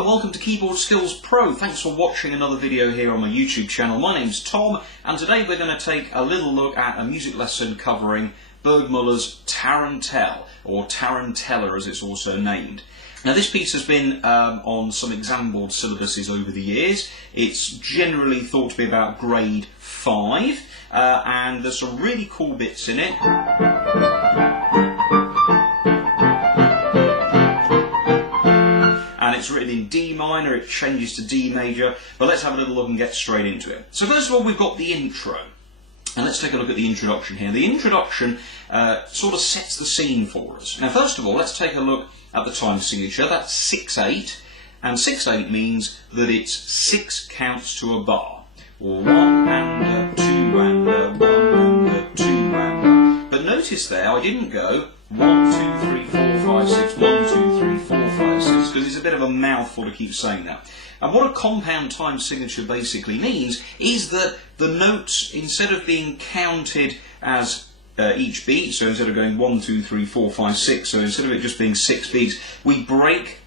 Hello and welcome to Keyboard Skills Pro. Thanks for watching another video here on my YouTube channel. My name's Tom and today we're going to take a little look at a music lesson covering Burgmuller's Tarentelle, or Tarentella as it's also named. Now this piece has been on some exam board syllabuses over the years. It's generally thought to be about grade 5 and there's some really cool bits in it. And it's written in D minor, it changes to D major, but let's have a little look and get straight into it. So first of all we've got the intro. And let's take a look at the introduction here. The introduction sort of sets the scene for us. Now first of all, let's take a look at the time signature. That's 6/8, and 6/8 means that it's 6 counts to a bar. 1 and a 2 and a 1 and a 2 and a. But notice there, I didn't go 1, 2, 3, 4, 5, 6, 1, 2, 3, 4, 5, 6, because it's a bit of a mouthful to keep saying that. And what a compound time signature basically means is that the notes, instead of being counted as each beat, so instead of going 1, 2, 3, 4, 5, 6, so instead of it just being 6 beats, we break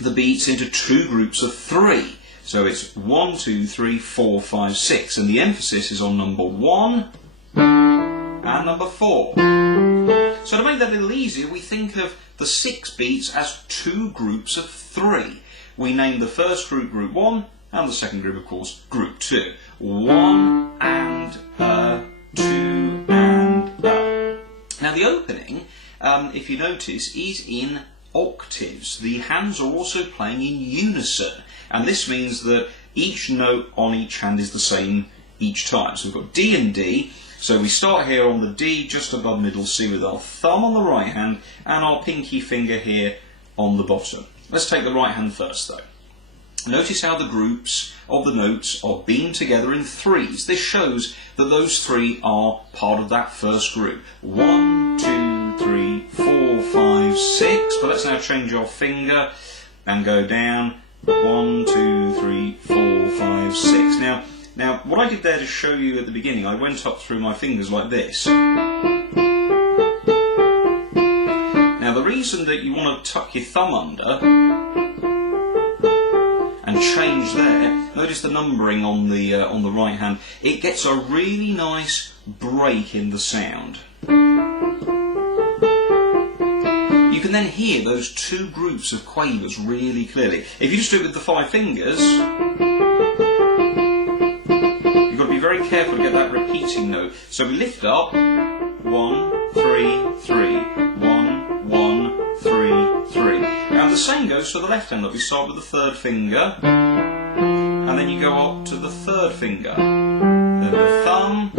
the beats into 2 groups of 3. So it's 1, 2, 3, 4, 5, 6, and the emphasis is on number 1 and number 4. So to make that a little easier, we think of the 6 beats as 2 groups of 3. We name the first group Group 1 and the second group, of course, Group 2. 1 and 2 and Now the opening, if you notice, is in octaves. The hands are also playing in unison, and this means that each note on each hand is the same each time. So we've got D and D. So we start here on the D just above middle C with our thumb on the right hand and our pinky finger here on the bottom. Let's take the right hand first though. Notice how the groups of the notes are beamed together in 3s. This shows that those 3 are part of that first group. 1, 2, 3, 4, 5, 6. But let's now change our finger and go down. 1, 2, 3, 4, 5, 6. Now what I did there to show you at the beginning, I went up through my fingers like this. Now the reason that you want to tuck your thumb under and change there, notice the numbering on the right hand, it gets a really nice break in the sound. You can then hear those 2 groups of quavers really clearly. If you just do it with the 5 fingers, you've got to be very careful to get that repeating note. So we lift up, 1, 3, 3, 1, 1, 3, 3. Now the same goes for the left hand. Look, we start with the 3rd finger, and then you go up to the 3rd finger, then the thumb,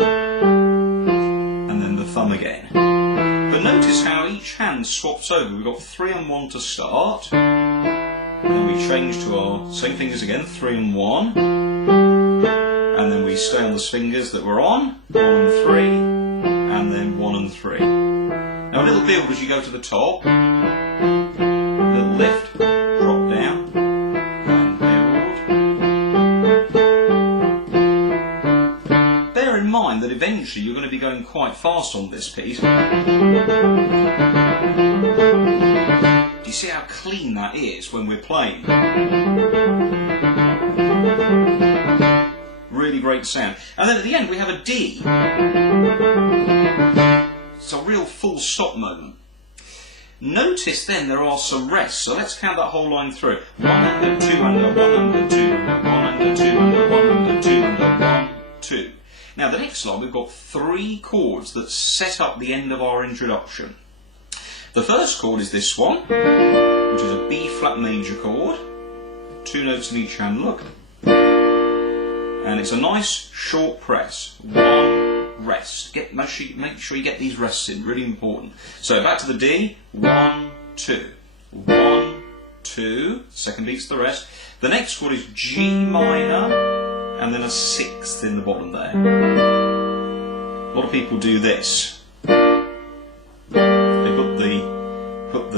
and then the thumb again. But notice how each hand swaps over. We've got 3 and 1 to start, and then we change to our same fingers again, 3 and 1, and then we stay on the fingers that we're on, 1 and 3, and then 1 and 3. Now a little build as you go to the top, a little lift, drop down, and build. Bear in mind that eventually you're going to be going quite fast on this piece. Do you see how clean that is when we're playing? Really great sound. And then at the end we have a D. It's a real full stop moment. Notice then there are some rests, so let's count that whole line through. 1 and a 2 and a 1 and a 2 and a 1 and a 2 and a 1 and a 2 and a 1, 2. Now the next line we've got 3 chords that set up the end of our introduction. The first chord is this one, which is a B flat major chord. 2 notes in each hand, look. And it's a nice short press. 1 rest. Make sure you get these rests in, really important. So back to the D, 1, 2. 1, 2, second beat's the rest. The next chord is G minor, and then a 6th in the bottom there. A lot of people do this. They put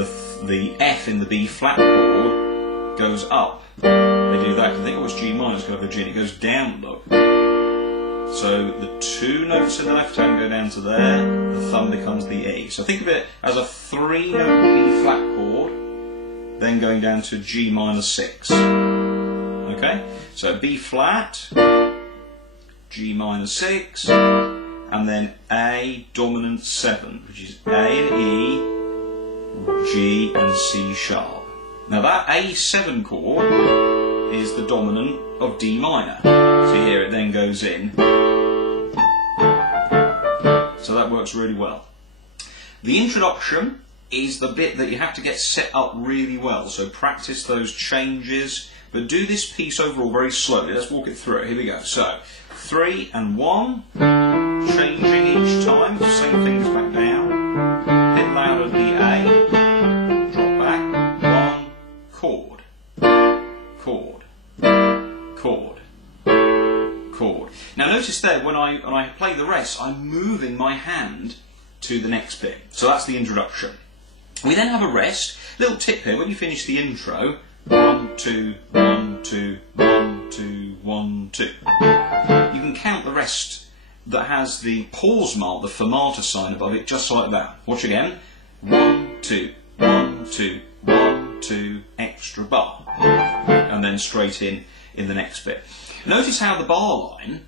the F in the B flat chord, goes up. They do that, I think it was G minor, it's got to go G, and it goes down, look. So the 2 notes in the left hand go down to there, the thumb becomes the E. So think of it as a 3-note B flat chord, then going down to G minor 6. Okay, so B flat, G minor 6, and then A dominant 7, which is A and E, G and C sharp. Now that A7 chord is the dominant of D minor. See here, it then goes in. So that works really well. The introduction is the bit that you have to get set up really well. So practice those changes, but do this piece overall very slowly. Let's walk it through. Here we go. So 3 and 1, changing each time. Same fingers back down. Hit louder the A. Drop back. 1, chord, chord, chord, chord. Now notice there, when I play the rest, I'm moving my hand to the next bit. So that's the introduction. We then have a rest. Little tip here, when you finish the intro, 1, 2, 1, 2, 1, 2, 1, 2. You can count the rest that has the pause mark, the fermata sign above it, just like that. Watch again. 1, 2, 1, 2, 1, 2, extra bar. And then straight in the next bit. Notice how the bar line,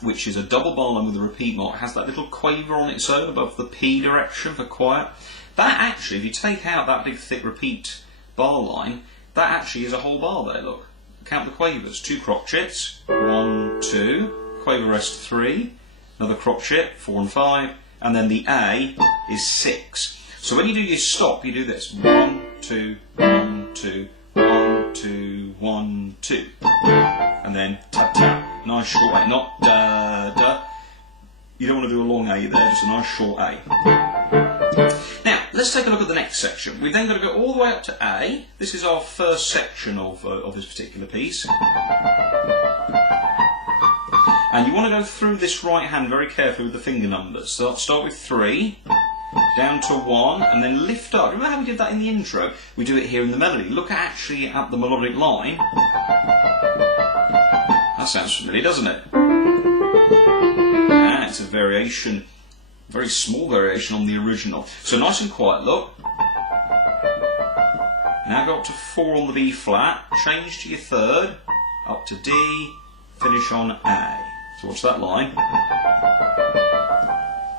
which is a double bar line with a repeat mark, has that little quaver on its own above the P direction for quiet. That actually, if you take out that big thick repeat bar line, that actually is a whole bar there, look. Count the quavers. 2 crotchets, 1, 2, quaver rest 3, another crotchet, 4 and 5, and then the A is 6. So when you do your stop, you do this. 1, 2, 1, 2, 1, 2, 1, 2. And then tap tap. Nice short A, not da da. You don't want to do a long A there, just a nice short A. Now, let's take a look at the next section. We've then got to go all the way up to A. This is our first section of this particular piece. And you want to go through this right hand very carefully with the finger numbers. So start with 3, down to 1, and then lift up. Remember how we did that in the intro? We do it here in the melody. Look actually at the melodic line. That sounds familiar, doesn't it? And it's a variation, very small variation on the original. So nice and quiet, look. Now go up to 4 on the B flat, change to your 3rd, up to D, finish on A. So watch that line.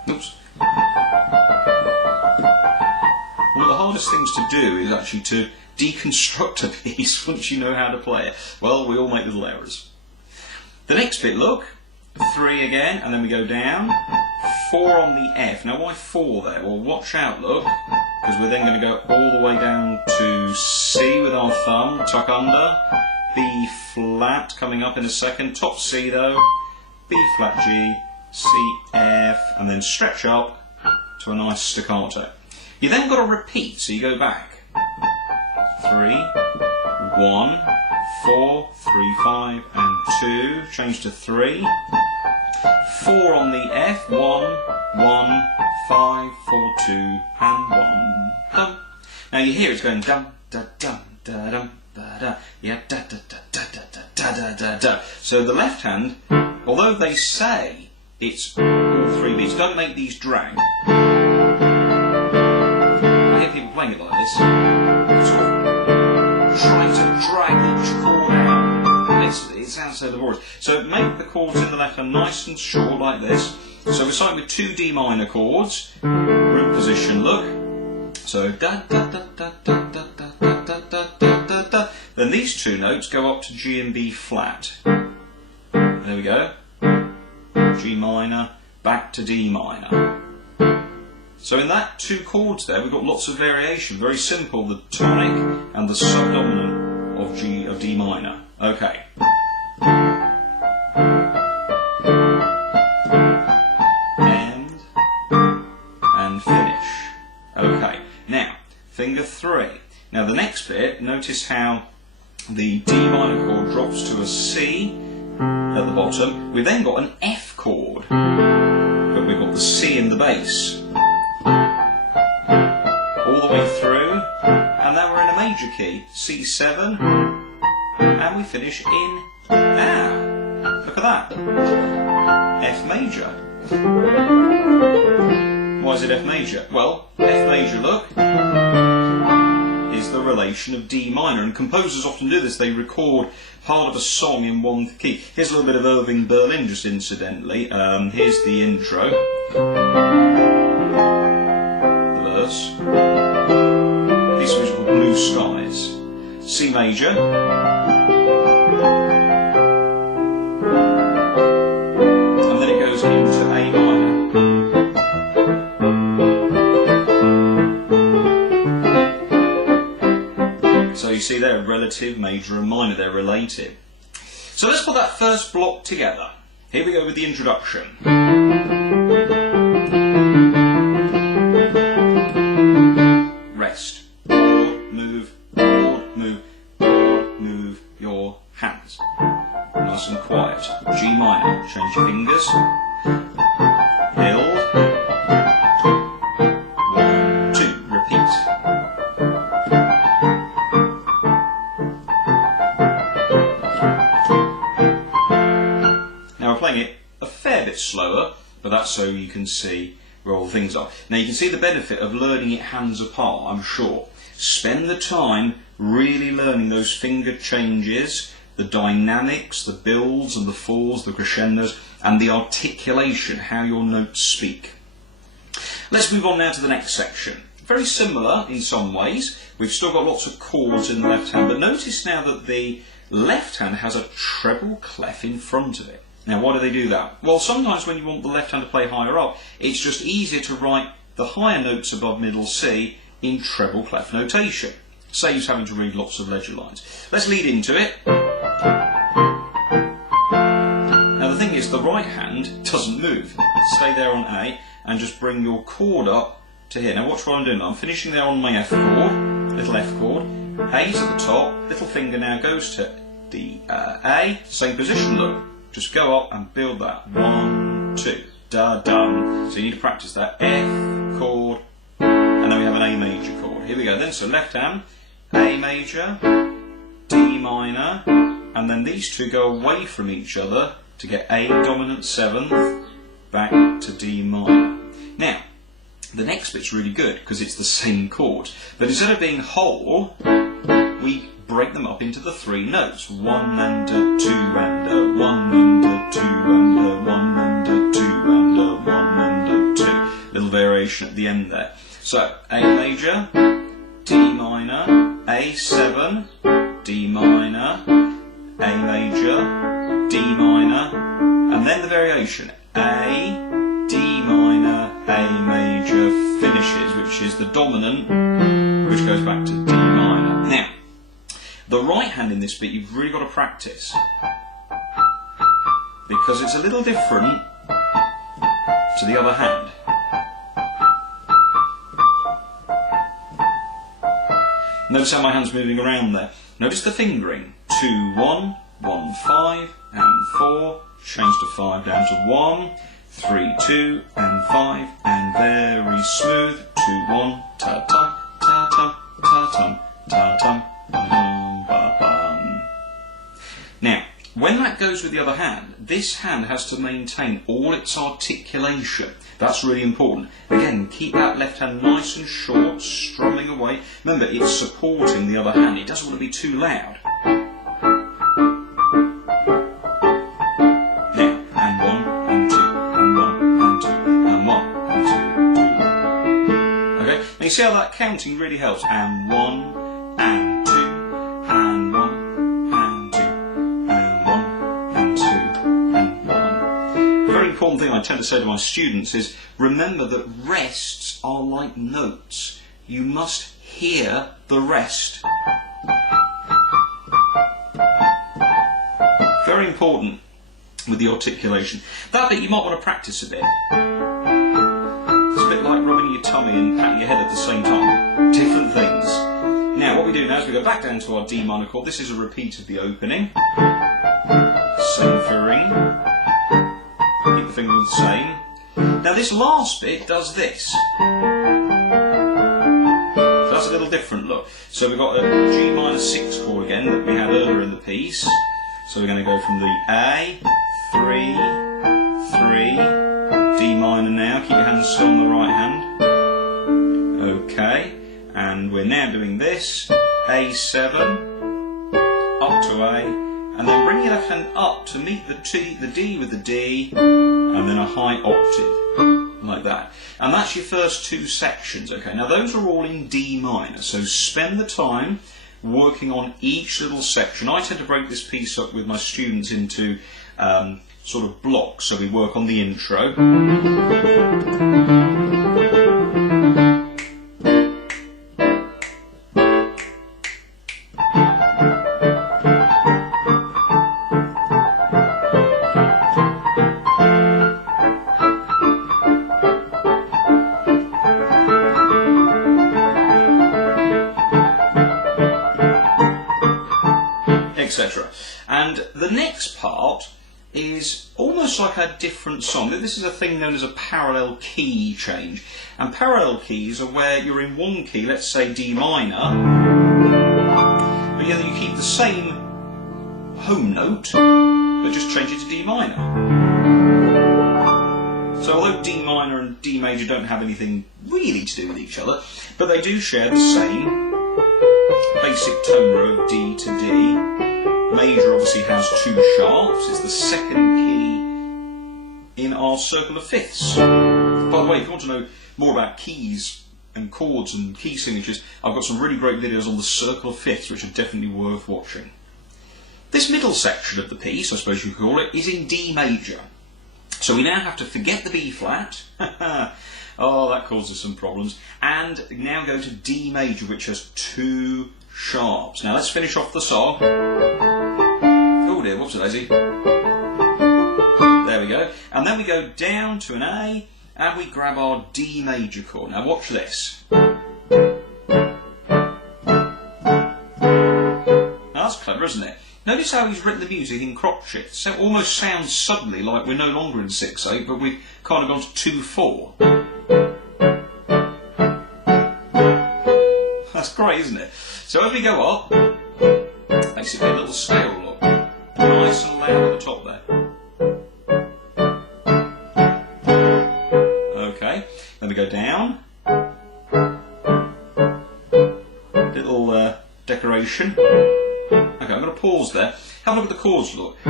Oops. One of the hardest things to do is actually to deconstruct a piece once you know how to play it. Well, we all make little errors. The next bit, look, 3 again, and then we go down, 4 on the F. Now why 4 there? Well, watch out, look, because we're then going to go all the way down to C with our thumb, tuck under, B flat coming up in a second, top C though, B flat G, C F, and then stretch up to a nice staccato. You then got to repeat, so you go back, 3, 1, 4, 3, 5, and 2, change to 3, 4 on the F, 1, 1, 5, 4, 2, and 1, dum. Now you hear it's going dum, da, dum, da, dum, da, da, yeah, da, da, da, da, da, da, da, da, da. So the left hand, although they say it's all 3 beats, don't make these drag. I hear people playing it like this, sort of trying to drag each chord out. It sounds so laborious. So make the chords in the left hand nice and short like this. So we're starting with 2 D minor chords, root position, look. So da da da da da da da da da da da da. Then these 2 notes go up to G and B flat. There we go. G minor, back to D minor. So in that 2 chords there, we've got lots of variation. Very simple, the tonic and the subdominant of D minor. Okay. End and finish. Okay. Now, finger 3. Now the next bit, notice how the D minor chord drops to a C at the bottom. We've then got an F chord, but we've got the C in the bass. All the way through, and now we're in a major key, C7, and we finish in A. Look at that. F major. Why is it F major? Well, F major, look, is the relative correlation of D minor, and composers often do this. They record part of a song in one key. Here's a little bit of Irving Berlin, just incidentally. Here's the intro. The verse. Piece of music called Blue Skies. C major. And then it goes into A minor. So you see they're relative, major and minor, they're related. So let's put that first block together. Here we go with the introduction. Rest. Forward, move, your hands. Nice and quiet. G minor, change your fingers. Build. 1, 2, repeat. Now we're playing it a fair bit slower, but that's so you can see where all the things are. Now you can see the benefit of learning it hands apart, I'm sure. Spend the time really learning those finger changes, the dynamics, the builds and the falls, the crescendos, and the articulation, how your notes speak. Let's move on now to the next section. Very similar in some ways. We've still got lots of chords in the left hand, but notice now that the left hand has a treble clef in front of it. Now why do they do that? Well, sometimes when you want the left hand to play higher up, it's just easier to write the higher notes above middle C in treble clef notation. Saves having to read lots of ledger lines. Let's lead into it. Now the thing is, the right hand doesn't move. Stay there on A and just bring your chord up to here. Now watch what I'm doing. I'm finishing there on my F chord, little F chord. A's at the top, little finger now goes to the A, same position look. Just go up and build that. 1, 2, da, dum. So you need to practice that F chord, and then we have an A major chord. Here we go then. So left hand, A major, D minor, and then these two go away from each other to get A dominant 7th back to D minor. Now, the next bit's really good because it's the same chord, but instead of being whole, we break them up into the 3 notes. 1 and a 2 and a 1 and a 2 and a 1 and a 2 and a 1 and a 2. Little variation at the end there. So A major, D minor, A7, D minor, A major, D minor, and then the variation A, D minor, A major finishes, which is the dominant, which goes back to D minor. Now, the right hand in this bit you've really got to practice, because it's a little different to the other hand. Notice how my hand's moving around there. Notice the fingering. 2, 1, 1, 5, and 4. Change to 5 down to 1. 3, 2, and 5, and very smooth. 2, 1, ta-tum, ta-tum, ta-tum, ta-tum, ba-bum. Now, when that goes with the other hand, this hand has to maintain all its articulation. That's really important. Again, keep that left hand nice and short, strumming away. Remember, it's supporting the other hand. It doesn't want to be too loud. Now, and 1, and 2, and 1, and 2, and 1, and 2, 2. Okay? Now you see how that counting really helps. And 1, and 2, and 1, and 2, and 1, and 2, and 1. The very important thing I tend to say to my students is, remember that rests are like notes. You must hear the rest. Very important with the articulation. That bit you might want to practice a bit. It's a bit like rubbing your tummy and patting your head at the same time. Different things. Now what we do now is we go back down to our D minor chord. This is a repeat of the opening. Same fingering. Keep the fingering the same. Now this last bit does this. So that's a little different look. So we've got a G minor 6 chord again that we had earlier in the piece. So we're going to go from the A, 3, 3, D minor now. Keep your hands still on the right hand. Okay. And we're now doing this. A7, up to A, and then bring your left hand up to meet the D with the D, and then a high octave, like that. And that's your first two sections, okay? Now those are all in D minor, so spend the time working on each little section. I tend to break this piece up with my students into sort of blocks, so we work on the intro. Etc. And the next part is almost like a different song. This is a thing known as a parallel key change. And parallel keys are where you're in one key, let's say D minor, but yet you keep the same home note, but just change it to D minor. So although D minor and D major don't have anything really to do with each other, but they do share the same basic tone row of D to D. Major obviously has two sharps, it's the second key in our circle of fifths. By the way, if you want to know more about keys and chords and key signatures, I've got some really great videos on the circle of fifths which are definitely worth watching. This middle section of the piece, I suppose you could call it, is in D major. So we now have to forget the B flat, oh that causes some problems, and now go to D major, which has two sharps. Now let's finish off the song. Oh dear, whoops a daisy. There we go. And then we go down to an A and we grab our D major chord. Now watch this. Now, that's clever, isn't it? Notice how he's written the music in crotchets. So it almost sounds suddenly like we're no longer in 6/8, but we've kind of gone to 2/4. That's great, isn't it? So as we go up, basically a little scale look. Nice and loud at the top there. Okay, then we go down. Little decoration. Okay, I'm going to pause there. Have a look at the chords look. D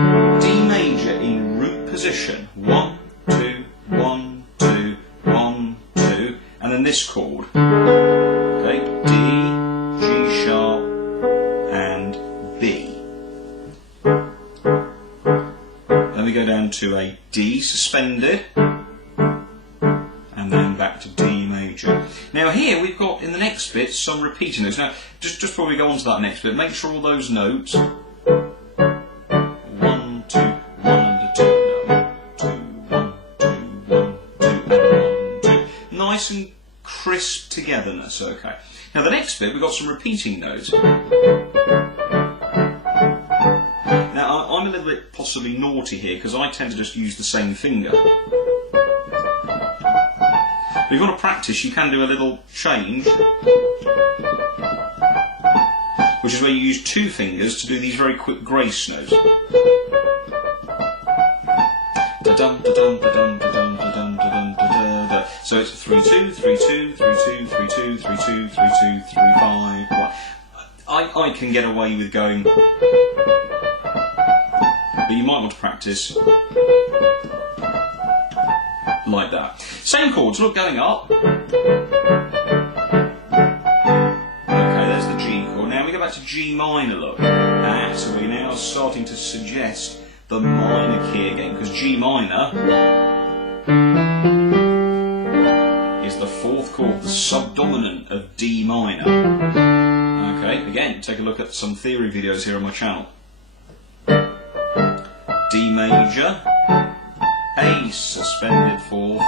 major in root position. 1, 2, 1, 2, 1, 2. And then this chord. Okay, D, G sharp, and B. Then we go down to a D suspended, and then back to D major. Now here we've got in the next bit some repeating notes. Now just before we go on to that next bit, make sure all those notes 1, 2, 1 and a 2, 2, 1, 2, 1, 2 and 1, 2. Nice and crisp togetherness, okay. Now the next bit we've got some repeating notes. Now I'm a little bit possibly naughty here because I tend to just use the same finger. If you want to practice, you can do a little change, which is where you use two fingers to do these very quick grace notes. So it's 3 2 3 2 3 2 3 2 3 2 3 2 3 5 1. I can get away with going, but you might want to practice like that. Same chords, look, going up. Okay, there's the G chord. Now we go back to G minor, look. So we're now starting to suggest the minor key again, because G minor is the fourth chord, the subdominant of D minor. Okay, again, take a look at some theory videos here on my channel. D major, A suspended fourth.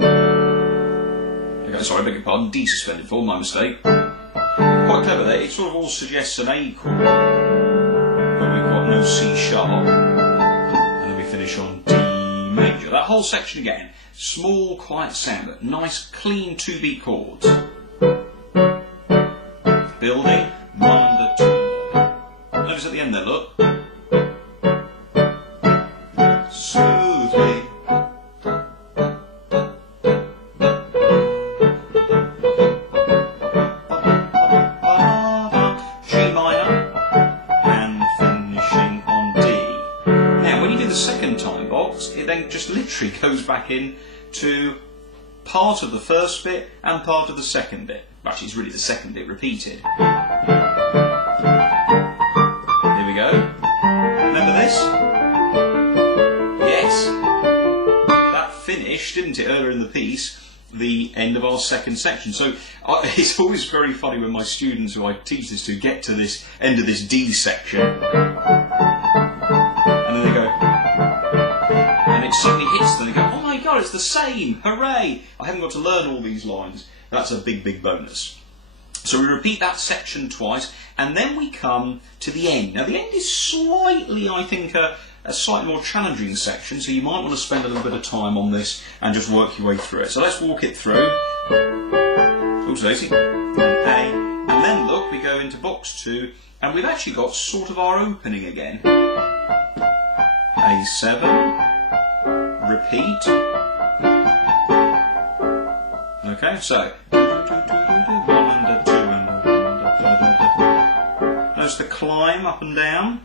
Okay, sorry, I beg your pardon, D suspended fourth, my mistake. Quite clever there, it sort of all suggests an A chord, but we've got no C sharp, and then we finish on D major. That whole section again, small, quiet sound, but nice, clean 2-beat chords. Building, 1 and a 2. Notice at the end there, look. Smoothly. entry goes back in to part of the first bit and part of the second bit. Actually, it's really the second bit repeated. Here we go. Remember this? Yes. That finished, didn't it, earlier in the piece, the end of our second section. So it's always very funny when my students who I teach this to get to this end of this D section, and then they go, and it suddenly hits them, and they go, oh my god, it's the same, hooray, I haven't got to learn all these lines. That's a big, big bonus. So we repeat that section twice, and then we come to the end. Now the end is slightly, I think, a slightly more challenging section, so you might want to spend a little bit of time on this and just work your way through it. So let's walk it through. Oops, Daisy. And A, and then look, we go into box 2, and we've actually got sort of our opening again. A7, repeat. Okay, so notice the climb up and down.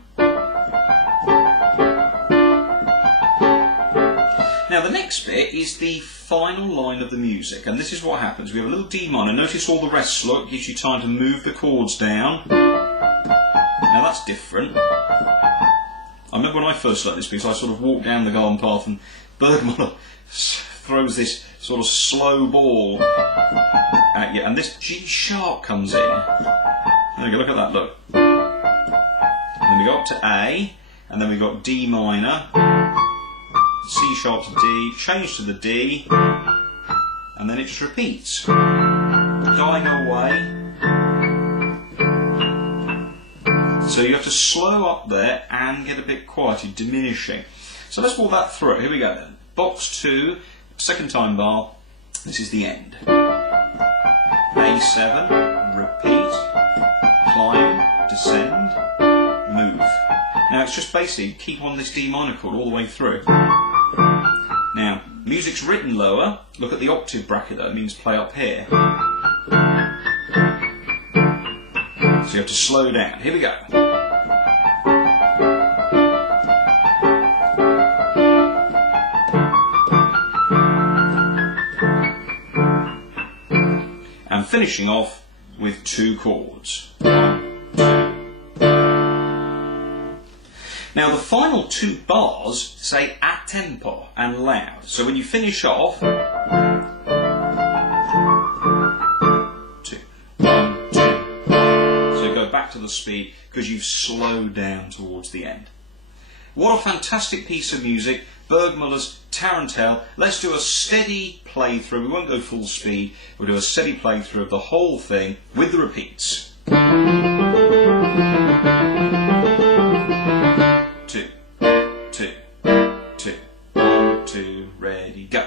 Now the next bit is the final line of the music, and this is what happens. We have a little D minor. Notice all the rest look, gives you time to move the chords down. Now that's different. I remember when I first learned this piece, I sort of walked down the garden path and Bürgmuller throws this sort of slow ball at you, and this G sharp comes in. There we go, look at that, look. And then we go up to A, and then we've got D minor, C sharp to D, change to the D, and then it just repeats, dying away. So you have to slow up there and get a bit quieter, diminishing. So let's walk that through. Here we go then. Box 2, second time bar, this is the end. A7, repeat, climb, descend, move. Now it's just basically keep on this D minor chord all the way through. Now, music's written lower, look at the octave bracket, that means play up here. So you have to slow down. Here we go. And finishing off with 2 chords. 1, 2. Now the final 2 bars say a tempo and loud. So when you finish off, 2, 1, 2. So go back to the speed because you've slowed down towards the end. What a fantastic piece of music, Burgmuller's Tarentelle. Let's do a steady playthrough. We won't go full speed. We'll do a steady playthrough of the whole thing with the repeats. 2, 2, 2, 1, 2, ready, go.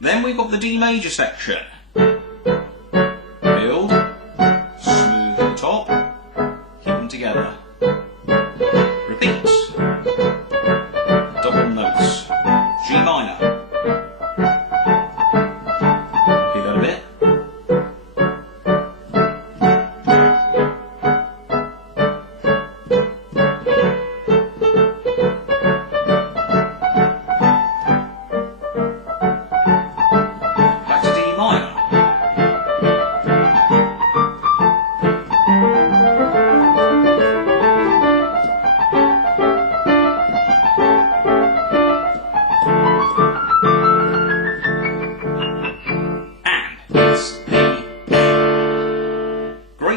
Then we've got the D major section. Build, smooth the top, keep them together. Repeats, double notes, G minor. Repeat that a bit.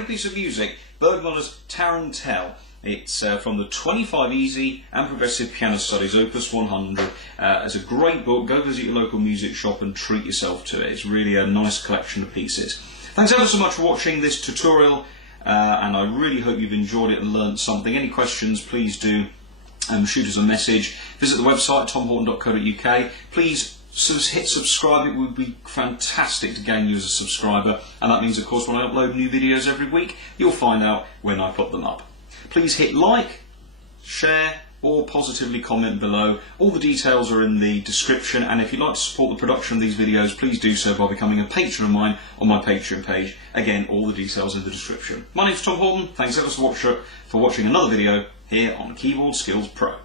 Piece of music, Burgmuller's Tarentelle. It's from the 25 Easy and Progressive Piano Studies, Opus 100. It's a great book. Go visit your local music shop and treat yourself to it. It's really a nice collection of pieces. Thanks ever so much for watching this tutorial, and I really hope you've enjoyed it and learned something. Any questions, please do shoot us a message. Visit the website tomhorton.co.uk. Please hit subscribe. It would be fantastic to gain you as a subscriber, and that means of course when I upload new videos every week you'll find out when I put them up. Please hit like, share, or positively comment below. All the details are in the description, and if you'd like to support the production of these videos, please do so by becoming a patron of mine on my Patreon page. Again, all the details in the description. My name's Tom Horton. Thanks ever so much for watching another video here on Keyboard Skills Pro.